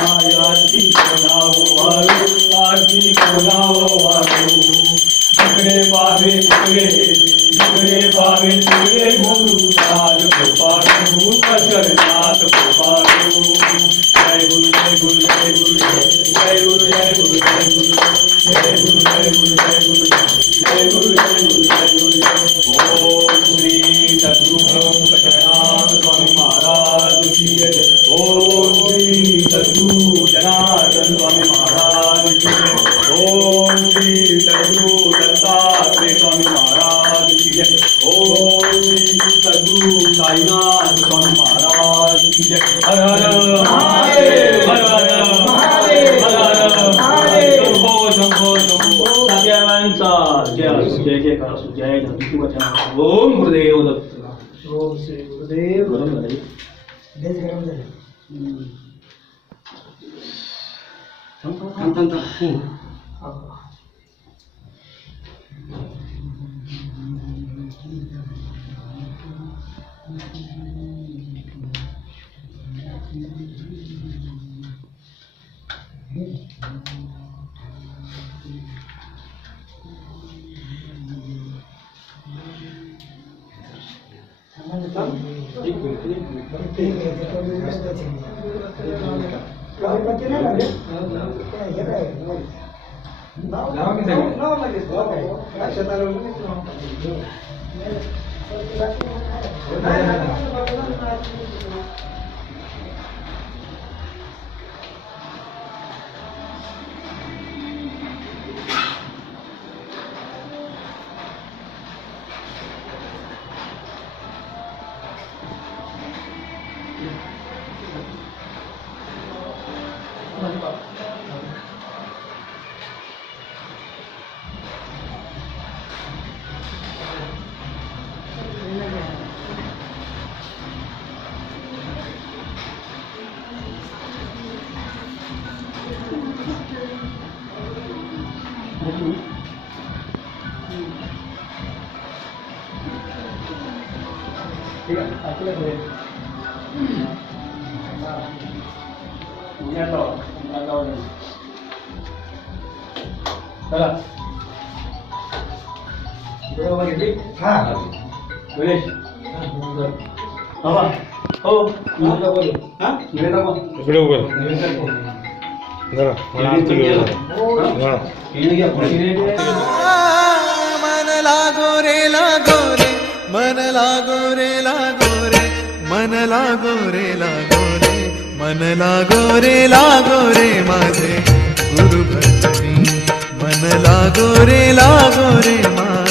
मायाची कोणाव वाळू आरती कोणाव वाळू जिकडे पावे तिकडे गुरु सार गोपाळू चरणात गोपाळू जय गुरु जय गुरु जय गुरु जय गुरु जय गुरु जय गुरु जय गुरु जय गुरु जय गुरु जय गुरु जय गुरु जय गुरु ओम श्री सद्गुरु सच्चिदानंद स्वामी महाराज की जय ओम श्री सद्गुरु जनार्दन स्वामी महाराज की जय ओम श्री सद्गुरु दत्तात्रेय स्वामी महाराज की जय ओम श्री सद्गुरु साईनाथ स्वामी महाराज की जय हर हर महादेव हर हर महादेव हर हर महादेव शंभो शंभो शंभो सत्यावांचा जय जय जय असू जय धनुष्य वचन ओम गुरुदेव दत्त ओम श्री गुरुदेव गरम झाले देश गरम झाले थांब मन लागो रे लागो रे मन लागो रे लागो रे मन लागो रे लागो रे मन लागो रे लागो रे माझे गुरु भजनी मन लागो रे माझे